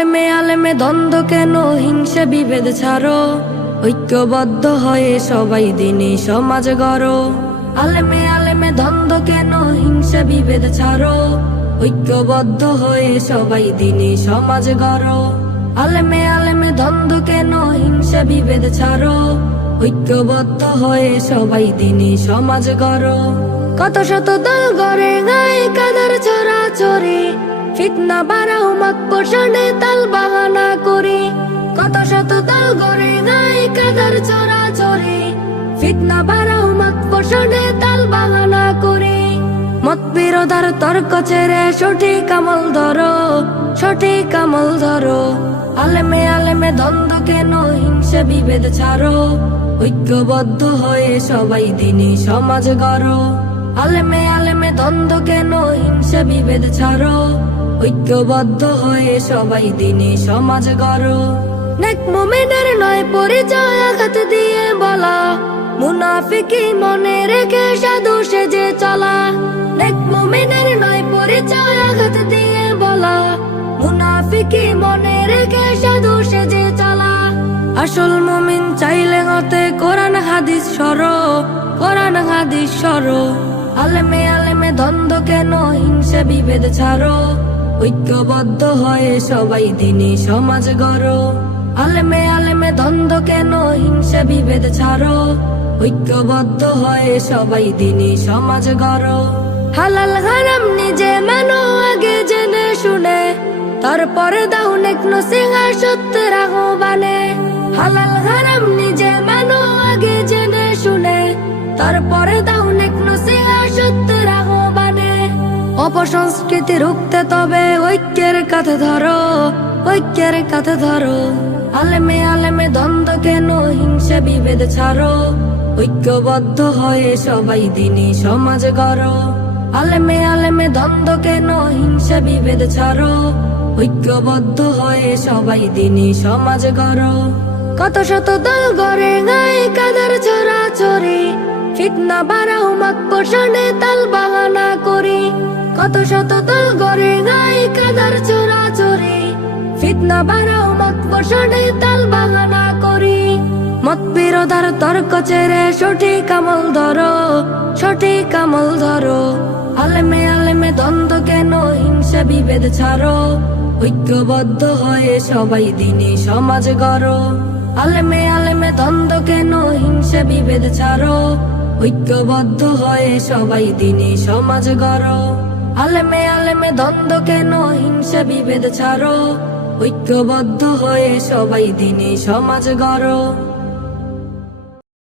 আলেমে আলেমে দ্বন্দ্ব কেন? হিংসা, বিভেদ ছাড়ো। ঐক্যবদ্ধ হয়ে সবাই দিনে সমাজ গড়ো। আলেমে আলেমে দ্বন্দ্ব কেন? হিংসা, বিভেদ ছাড়ো। ঐক্যবদ্ধ হয়ে সবাই দিনে সমাজ গড়ো। আলেমে আলেমে দ্বন্দ্ব কেন? হিংসা, বিভেদ ছাড়ো। ঐক্যবদ্ধ হয়ে সবাই দিনে সমাজ গড়ো। কত শত দল গড়ে, গায়ে কাদার ছড়া ছড়ি ফিতনা বাড়াও মত পোষণে তাল বাহানা করি। কত শত দল গড়ে গায়ে কাদার ছড়া ছড়ি ফিতনা বাড়াও মত পোষণে তাল বাহানা করি। মত বিরোধার তর্ক ছেড়ে সঠিক আমল ধরো, সঠিক আমল ধরো। আলেমে আলেমে দ্বন্দ্ব কেন হিংসা বিভেদ ছাড়ো। ঐক্যবদ্ধ হয়ে সবাই দিনে সমাজ গড়ো। আলেমে আলেমে দ্বন্দ্ব কেন? হিংসা বিভেদ ছাড়ো। ঐক্যবদ্ধ হয়ে সবাই দিনে সমাজ গড়ো। নেক মোমেনের নয় পরিচয় আঘাত দিয়ে বলা। মুনাফিকি মনে রেখে সাধু সেজে চলা। নেক মোমেনের নয় পরিচয় আঘাত দিয়ে বলা। মুনাফিকি মনে রেখে সাধু সেজে চলা। আসল মুমিন চাইলে হতে কোরআন হাদিস সরো। কোরআন হাদিস সরো। আলেমে আলেমে দ্বন্দ্ব কেন? হিংসা, বিভেদ ছাড়ো। ঐক্যবদ্ধ হয়ে সবাই দিনে সমাজ গড়ো। আলেমে আলেমে দ্বন্দ্ব কেন? হিংসা, বিভেদ ছাড়ো। ঐক্যবদ্ধ হয়ে সবাই দিনে সমাজ গড়ো। হালাল হারাম নিজে মানো, আগে জেনে শুনে। তারপরে দাও নেক নসিহা সত্যের আহ্বানে হালাল হারাম নিজে মানো, আগে জেনে শুনে। তারপরে দাও অপসংস্কৃতি রুখতে তবে ঐক্যের কাছে ধরো, ঐক্যের কাছে ধরো। আলেমে আলেমে দ্বন্দ্ব কেন হিংসা বিভেদ ছাড়ো? ঐক্যবদ্ধ হয়ে সবাই দিনই সমাজ গড়ো। আলেমে আলেমে দ্বন্দ্ব কেন হিংসা বিভেদ ছাড়ো? ঐক্যবদ্ধ হয়ে সবাই দিনই সমাজ গড়ো। কত শত দল গড়ে গায়ে কাদার ছড়া ছড়ি ফিতনা বাড়াও মত পোষণে তাল বাহানা কত শত দল গড়ে গায়ে কাদার চোরা ছড়ি ফিতনা বাড়াও মত পোষণে তাল বাহানা করি। মত বিরোধার তর্ক ছেড়ে সঠিক আমল ধরো, সঠিক আমল ধরো। আলেমে আলেমে দ্বন্দ্ব কেন, হিংসা বিভেদ ছাড়ো। ঐক্যবদ্ধ হয়ে সবাই দিনে সমাজ গড়ো। আলেমে আলেমে দ্বন্দ্ব কেন, হিংসা বিভেদ ছাড়ো। ঐক্যবদ্ধ হয়ে সবাই দিনে সমাজ গড়ো। আলেমে আলেমে দ্বন্দ্ব কেন? হিংসা বিভেদ ছাড়ো। ঐক্যবদ্ধ হয়ে সবাই দিনে সমাজ গড়ো।